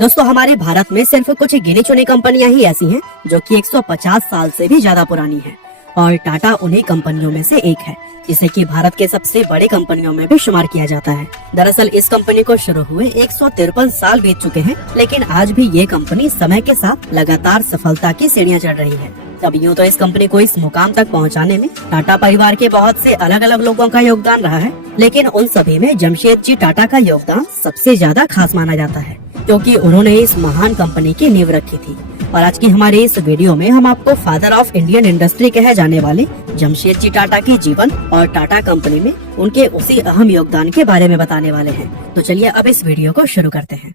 दोस्तों हमारे भारत में सिर्फ कुछ गिनी चुनी कंपनियां ही ऐसी हैं जो कि 150 साल से भी ज्यादा पुरानी हैं और टाटा उन्हीं कंपनियों में से एक है जिसे कि भारत के सबसे बड़ी कंपनियों में भी शुमार किया जाता है। दरअसल इस कंपनी को शुरू हुए 153 साल बीत चुके हैं, लेकिन आज भी ये कंपनी समय के साथ लगातार सफलता की सीढ़ियां चढ़ रही है। अब यूँ तो इस कंपनी को इस मुकाम तक पहुंचाने में टाटा परिवार के बहुत से अलग अलग लोगों का योगदान रहा है, लेकिन उन सभी में जमशेदजी टाटा का योगदान सबसे ज्यादा खास माना जाता है क्योंकि उन्होंने इस महान कंपनी की नींव रखी थी। और आज की हमारे इस वीडियो में हम आपको फादर ऑफ इंडियन इंडस्ट्री कहे जाने वाले जमशेदजी टाटा के जीवन और टाटा कंपनी में उनके उसी अहम योगदान के बारे में बताने वाले हैं। तो चलिए अब इस वीडियो को शुरू करते हैं।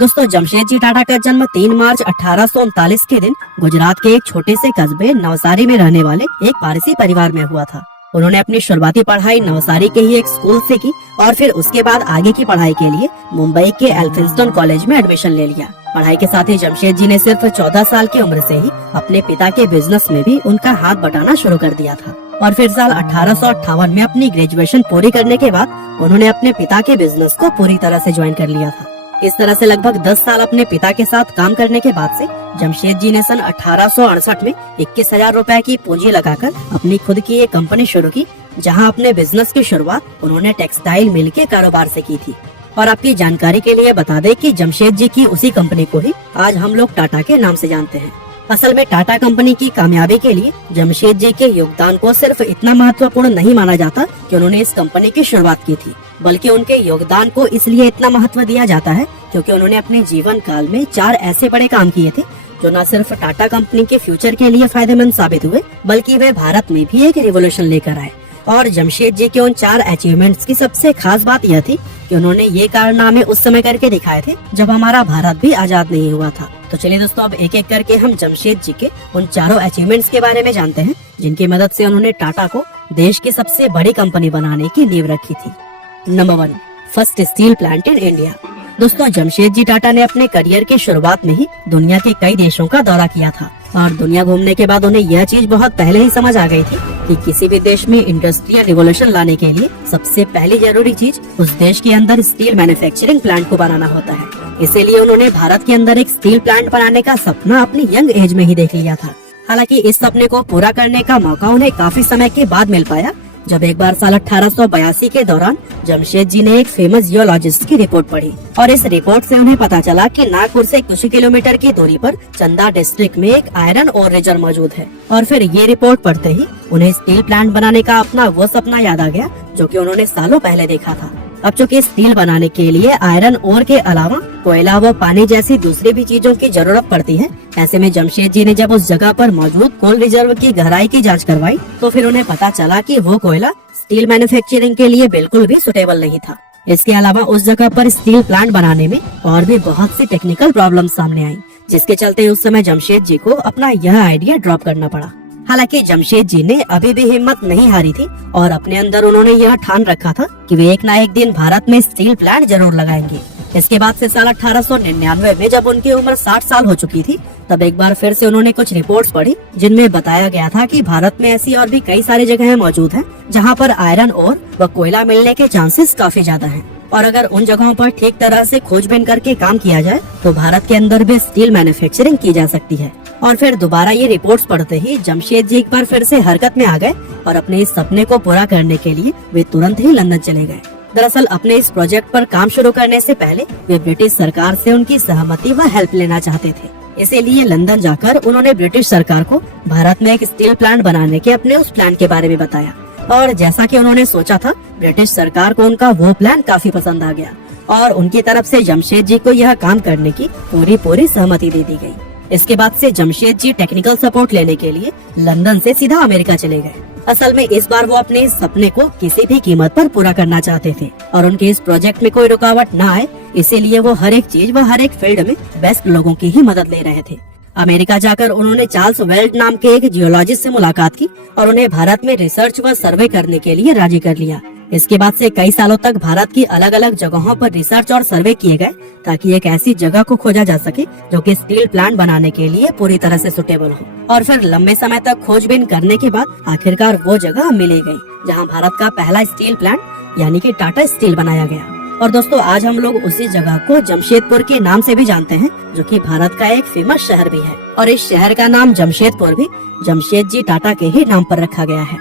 दोस्तों जमशेदजी टाटा का जन्म 3 मार्च 1839 के दिन गुजरात के एक छोटे से कस्बे नवसारी में रहने वाले एक पारसी परिवार में हुआ था। उन्होंने अपनी शुरुआती पढ़ाई नवसारी के ही एक स्कूल से की और फिर उसके बाद आगे की पढ़ाई के लिए मुंबई के एल्फिंस्टन कॉलेज में एडमिशन ले लिया। पढ़ाई के साथ ही जमशेदजी ने सिर्फ 14 साल की उम्र से ही अपने पिता के बिजनेस में भी उनका हाथ बटाना शुरू कर दिया था और फिर साल 1858 में अपनी ग्रेजुएशन पूरी करने के बाद उन्होंने अपने पिता के बिजनेस को पूरी तरह से ज्वाइन कर लिया था। इस तरह से लगभग 10 साल अपने पिता के साथ काम करने के बाद से जमशेदजी ने सन 1868 में 21,000 रुपए की पूंजी लगाकर अपनी खुद की एक कंपनी शुरू की, जहां अपने बिजनेस की शुरुआत उन्होंने टेक्सटाइल मिल के कारोबार से की थी। और आपकी जानकारी के लिए बता दें कि जमशेदजी की उसी कंपनी को ही आज हम लोग टाटा के नाम से जानते हैं। असल में टाटा कंपनी की कामयाबी के लिए जमशेदजी के योगदान को सिर्फ इतना महत्वपूर्ण नहीं माना जाता कि उन्होंने इस कंपनी की शुरुआत की थी, बल्कि उनके योगदान को इसलिए इतना महत्व दिया जाता है क्योंकि उन्होंने अपने जीवन काल में 4 ऐसे बड़े काम किए थे जो न सिर्फ टाटा कंपनी के फ्यूचर के लिए फायदेमंद साबित हुए, बल्कि वे भारत में भी एक रिवॉल्यूशन लेकर आए। और जमशेदजी के उन 4 अचीवमेंट्स की सबसे खास बात यह थी कि उन्होंने ये कारनामे उस समय करके दिखाए थे जब हमारा भारत भी आजाद नहीं हुआ था। तो चलिए दोस्तों अब एक एक करके हम जमशेदजी के उन 4 अचीवमेंट्स के बारे में जानते हैं जिनकी मदद से उन्होंने टाटा को देश की सबसे बड़ी कंपनी बनाने की नींव रखी थी। Number 1, first steel plant in India. दोस्तों जमशेदजी टाटा ने अपने करियर की शुरुआत में ही दुनिया के कई देशों का दौरा किया था और दुनिया घूमने के बाद उन्हें यह चीज बहुत पहले ही समझ आ गई थी कि किसी भी देश में इंडस्ट्रियल रिवॉल्यूशन लाने के लिए सबसे पहली जरूरी चीज उस देश के अंदर स्टील मैन्युफैक्चरिंग प्लांट को बनाना होता है। इसीलिए उन्होंने भारत के अंदर एक स्टील प्लांट बनाने का सपना अपनी यंग एज में ही देख लिया था। हालांकि इस सपने को पूरा करने का मौका उन्हें काफी समय के बाद मिल पाया जब एक बार साल 1882 के दौरान जमशेदजी ने एक फेमस जियोलॉजिस्ट की रिपोर्ट पढ़ी और इस रिपोर्ट से उन्हें पता चला कि नागपुर से कुछ किलोमीटर की दूरी पर चंदा डिस्ट्रिक्ट में एक आयरन और रिजर्व मौजूद है। और फिर ये रिपोर्ट पढ़ते ही उन्हें स्टील प्लांट बनाने का अपना वो सपना याद आ गया जो कि उन्होंने सालों पहले देखा था। अब चूँकि स्टील बनाने के लिए आयरन ओर के अलावा कोयला व पानी जैसी दूसरी भी चीजों की जरूरत पड़ती है, ऐसे में जमशेदजी ने जब उस जगह पर मौजूद कोल रिजर्व की गहराई की जांच करवाई तो फिर उन्हें पता चला कि वो कोयला स्टील मैन्युफैक्चरिंग के लिए बिल्कुल भी सुटेबल नहीं था। इसके अलावा उस जगह पर स्टील प्लांट बनाने में और भी बहुत सी टेक्निकल प्रॉब्लम सामने आई, जिसके चलते उस समय जमशेदजी को अपना यह आइडिया ड्रॉप करना पड़ा। हालांकि जमशेदजी ने अभी भी हिम्मत नहीं हारी थी और अपने अंदर उन्होंने यह ठान रखा था कि वे एक न एक दिन भारत में स्टील प्लांट जरूर लगाएंगे। इसके बाद से साल 1899 में जब उनकी उम्र 60 साल हो चुकी थी तब एक बार फिर से उन्होंने कुछ रिपोर्ट्स पढ़ी जिनमें बताया गया था कि भारत में ऐसी और भी कई सारी जगहें मौजूद हैं जहां पर आयरन और व कोयला मिलने के चांसेस काफी ज्यादा हैं और अगर उन जगहों पर ठीक तरह से खोजबीन करके काम किया जाए तो भारत के अंदर भी स्टील मैन्युफैक्चरिंग की जा सकती है। और फिर दोबारा ये रिपोर्ट्स पढ़ते ही जमशेदजी एक बार फिर से हरकत में आ गए और अपने इस सपने को पूरा करने के लिए वे तुरंत ही लंदन चले गए। दरअसल अपने इस प्रोजेक्ट पर काम शुरू करने से पहले वे ब्रिटिश सरकार से उनकी सहमति व हेल्प लेना चाहते थे। इसीलिए लंदन जाकर उन्होंने ब्रिटिश सरकार को भारत में एक स्टील प्लांट बनाने के अपने उस प्लान के बारे में बताया और जैसा कि उन्होंने सोचा था ब्रिटिश सरकार को उनका वो प्लान काफी पसंद आ गया और उनकी तरफ से जमशेदजी को यह काम करने की पूरी सहमति दे दी गई। इसके बाद से जमशेदजी टेक्निकल सपोर्ट लेने के लिए लंदन से सीधा अमेरिका चले गए। असल में इस बार वो अपने इस सपने को किसी भी कीमत पर पूरा करना चाहते थे और उनके इस प्रोजेक्ट में कोई रुकावट न आए, इसीलिए वो हर एक चीज व हर एक फील्ड में बेस्ट लोगों की ही मदद ले रहे थे। अमेरिका जाकर उन्होंने चार्ल्स वेल्ट नाम के एक जियोलॉजिस्ट से मुलाकात की और उन्हें भारत में रिसर्च व सर्वे करने के लिए राजी कर लिया। इसके बाद से कई सालों तक भारत की अलग अलग जगहों पर रिसर्च और सर्वे किए गए ताकि एक ऐसी जगह को खोजा जा सके जो कि स्टील प्लांट बनाने के लिए पूरी तरह से सुटेबल हो। और फिर लंबे समय तक खोजबीन करने के बाद आखिरकार वो जगह मिल गई जहां भारत का पहला स्टील प्लांट यानी कि टाटा स्टील बनाया गया। और दोस्तों आज हम लोग उसी जगह को जमशेदपुर के नाम से भी जानते हैं, जो कि भारत का एक फेमस शहर भी है। और इस शहर का नाम जमशेदपुर भी जमशेद जी टाटा के ही नाम पर रखा गया है।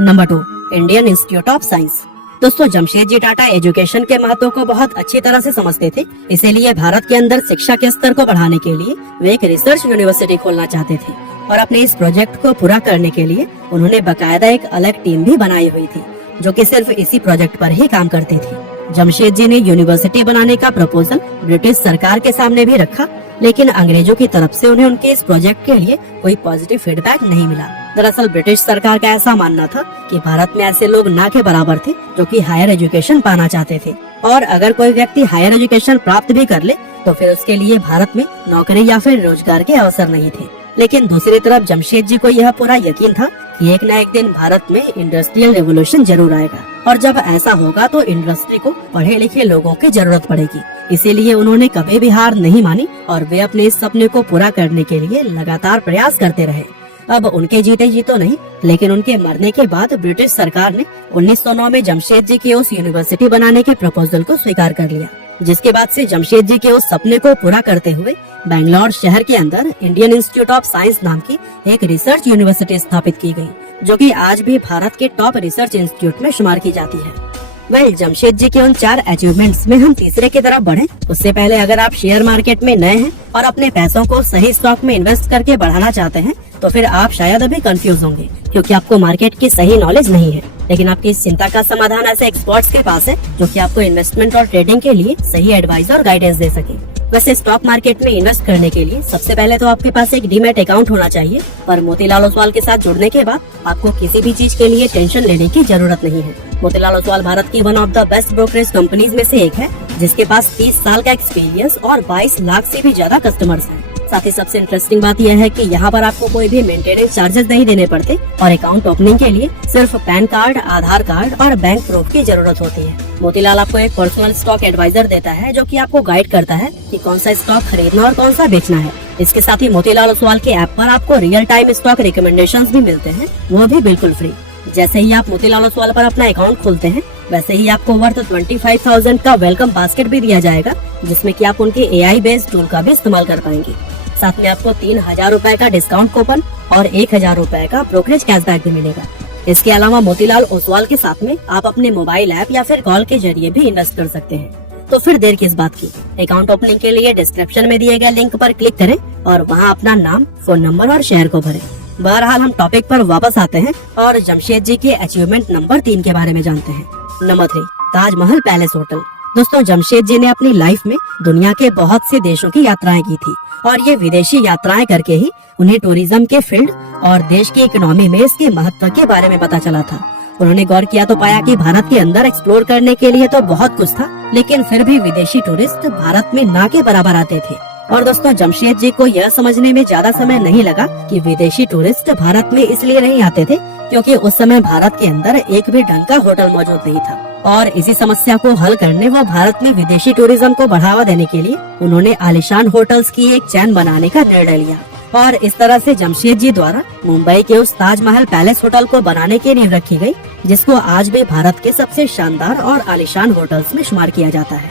Number 2, Indian institute of science. दोस्तों जमशेद जी टाटा एजुकेशन के महत्व को बहुत अच्छी तरह से समझते थे, इसीलिए भारत के अंदर शिक्षा के स्तर को बढ़ाने के लिए वे एक रिसर्च यूनिवर्सिटी खोलना चाहते थे। और अपने इस प्रोजेक्ट को पूरा करने के लिए उन्होंने बकायदा एक अलग टीम भी बनाई हुई थी, जो कि सिर्फ इसी प्रोजेक्ट पर ही काम करती थी। जमशेद जी ने यूनिवर्सिटी बनाने का प्रपोजल ब्रिटिश सरकार के सामने भी रखा, लेकिन अंग्रेजों की तरफ से उन्हें उनके इस प्रोजेक्ट के लिए कोई पॉजिटिव फीडबैक नहीं मिला। दरअसल ब्रिटिश सरकार का ऐसा मानना था कि भारत में ऐसे लोग ना के बराबर थे जो कि हायर एजुकेशन पाना चाहते थे, और अगर कोई व्यक्ति हायर एजुकेशन प्राप्त भी कर ले तो फिर उसके लिए भारत में नौकरी या फिर रोजगार के अवसर नहीं थे। लेकिन दूसरी तरफ जमशेद जी को यह पूरा यकीन था कि एक न एक दिन भारत में इंडस्ट्रियल रेवोल्यूशन जरूर आएगा, और जब ऐसा होगा तो इंडस्ट्री को पढ़े लिखे लोगों की जरूरत पड़ेगी। इसीलिए उन्होंने कभी भी हार नहीं मानी और वे अपने इस सपने को पूरा करने के लिए लगातार प्रयास करते रहे। अब उनके जीते जी तो नहीं, लेकिन उनके मरने के बाद ब्रिटिश सरकार ने 1909 में जमशेद जी की उस यूनिवर्सिटी बनाने के प्रपोजल को स्वीकार कर लिया, जिसके बाद से जमशेद जी के उस सपने को पूरा करते हुए बेंगलोर शहर के अंदर इंडियन इंस्टीट्यूट ऑफ साइंस नाम की एक रिसर्च यूनिवर्सिटी स्थापित की गई, जो कि आज भी भारत के टॉप रिसर्च इंस्टीट्यूट में शुमार की जाती है। जमशेद जी के उन 4 अचीवमेंट्स में हम तीसरे की तरफ बढ़े, उससे पहले अगर आप शेयर मार्केट में नए हैं और अपने पैसों को सही स्टॉक में इन्वेस्ट करके बढ़ाना चाहते हैं तो फिर आप शायद अभी कंफ्यूज होंगे, क्योंकि आपको मार्केट की सही नॉलेज नहीं है। लेकिन आपकी इस चिंता का समाधान ऐसे एक्सपर्ट्स के पास है जो कि आपको इन्वेस्टमेंट और ट्रेडिंग के लिए सही एडवाइस और गाइडेंस दे सके। वैसे स्टॉक मार्केट में इन्वेस्ट करने के लिए सबसे पहले तो आपके पास एक डीमैट अकाउंट होना चाहिए, पर मोतीलाल ओसवाल के साथ जुड़ने के बाद आपको किसी भी चीज के लिए टेंशन लेने की जरूरत नहीं है। मोतीलाल ओसवाल भारत की one of the best brokerage companies में से एक है, जिसके पास 30 साल का एक्सपीरियंस और 22 लाख से भी ज्यादा कस्टमर्स हैं। साथ ही सबसे इंटरेस्टिंग बात यह है कि यहाँ पर आपको कोई भी मेंटेनेंस चार्जेस नहीं देने पड़ते, और अकाउंट ओपनिंग के लिए सिर्फ पैन कार्ड, आधार कार्ड और बैंक प्रूफ की जरूरत होती है। मोतीलाल आपको एक पर्सनल स्टॉक एडवाइजर देता है, जो कि आपको गाइड करता है कि कौन सा स्टॉक खरीदना और कौन सा बेचना है। इसके साथ ही मोतीलाल ओसवाल के ऐप पर आपको रियल टाइम स्टॉक रिकमेंडेशंस भी मिलते हैं, वो भी बिल्कुल फ्री। जैसे ही आप मोतीलाल ओसवाल पर अपना अकाउंट खोलते हैं, वैसे ही आपको वर्थ 25,000 का वेलकम बास्केट भी दिया जाएगा, जिसमें कि आप उनके AI बेस्ड टूल का भी इस्तेमाल कर पाएंगे। साथ में आपको 3,000 रूपए का डिस्काउंट कूपन और 1,000 रूपए का ब्रोकरेज कैशबैक भी मिलेगा। इसके अलावा मोतीलाल ओसवाल के साथ में आप अपने मोबाइल ऐप या फिर कॉल के जरिए भी इन्वेस्ट कर सकते हैं। तो फिर देर किस बात की, अकाउंट ओपनिंग के लिए डिस्क्रिप्शन में दिए गए लिंक पर क्लिक करें और वहां अपना नाम, फोन नंबर और शहर को भरें। बहरहाल हम टॉपिक पर वापस आते हैं और जमशेद जी के अचीवमेंट नंबर 3 के बारे में जानते हैं। Number 3, Taj Mahal palace hotel. दोस्तों जमशेद जी ने अपनी लाइफ में दुनिया के बहुत से देशों की यात्राएं की थी, और ये विदेशी यात्राएं करके ही उन्हें टूरिज्म के फील्ड और देश की इकोनॉमी में इसके महत्व के बारे में पता चला था। उन्होंने गौर किया तो पाया कि भारत के अंदर एक्सप्लोर करने के लिए तो बहुत कुछ था, लेकिन फिर भी विदेशी टूरिस्ट भारत में ना के बराबर आते थे। और दोस्तों जमशेद जी को यह समझने में ज्यादा समय नहीं लगा कि विदेशी टूरिस्ट भारत में इसलिए नहीं आते थे क्योंकि उस समय भारत के अंदर एक भी ढंग का होटल मौजूद नहीं था, और इसी समस्या को हल करने व भारत में विदेशी टूरिज्म को बढ़ावा देने के लिए उन्होंने आलीशान होटल्स की एक चैन बनाने का निर्णय लिया। और इस तरह से जमशेद जी द्वारा मुंबई के उस ताजमहल पैलेस होटल को बनाने की नींव रखी गई, जिसको आज भी भारत के सबसे शानदार और आलीशान होटल्स में शुमार किया जाता है।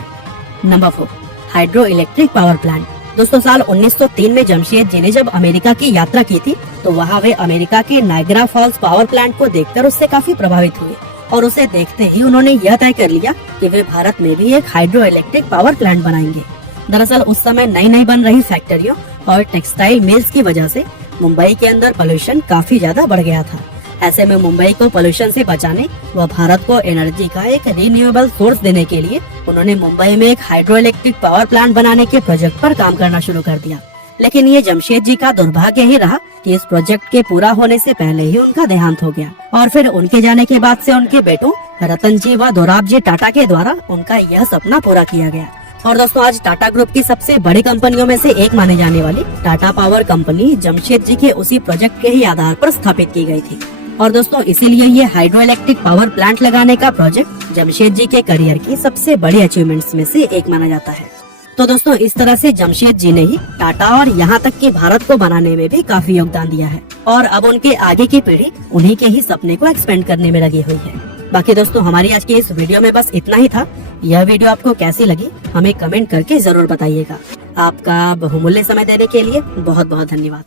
Number 4, hydro electric power plant. दोस्तों साल 1903 में जमशेद जी ने जब अमेरिका की यात्रा की थी तो वहाँ वे अमेरिका के नायग्रा फॉल्स पावर प्लांट को देखकर उससे काफी प्रभावित हुए, और उसे देखते ही उन्होंने यह तय कर लिया कि वे भारत में भी एक हाइड्रो इलेक्ट्रिक पावर प्लांट बनाएंगे। दरअसल उस समय नई नई बन रही फैक्ट्रियों और टेक्सटाइल मिल्स की वजह से मुंबई के अंदर पोल्यूशन काफी ज्यादा बढ़ गया था। ऐसे में मुंबई को पोल्यूशन से बचाने व भारत को एनर्जी का एक रिन्यूएबल सोर्स देने के लिए उन्होंने मुंबई में एक हाइड्रो इलेक्ट्रिक पावर प्लांट बनाने के प्रोजेक्ट पर काम करना शुरू कर दिया। लेकिन ये जमशेद जी का दुर्भाग्य ही रहा कि इस प्रोजेक्ट के पूरा होने से पहले ही उनका देहांत हो गया, और फिर उनके जाने के बाद से उनके बेटों रतन जी व दोराब जी टाटा के द्वारा उनका यह सपना पूरा किया गया। और दोस्तों आज टाटा ग्रुप की सबसे बड़ी कंपनियों में से एक माने जाने वाली टाटा पावर कंपनी जमशेद जी के उसी प्रोजेक्ट के ही आधार पर स्थापित की गई थी। और दोस्तों इसीलिए ये हाइड्रो इलेक्ट्रिक पावर प्लांट लगाने का प्रोजेक्ट जमशेद जी के करियर की सबसे बड़ी अचीवमेंट्स में से एक माना जाता है। तो दोस्तों इस तरह से जमशेद जी ने ही टाटा और यहाँ तक कि भारत को बनाने में भी काफी योगदान दिया है, और अब उनके आगे की पीढ़ी उन्हीं के ही सपने को एक्सपेंड करने में लगी हुई है। बाकी दोस्तों हमारी आज की इस वीडियो में बस इतना ही था। यह वीडियो आपको कैसी लगी हमें कमेंट करके जरूर बताइएगा। आपका बहुमूल्य समय देने के लिए बहुत बहुत धन्यवाद।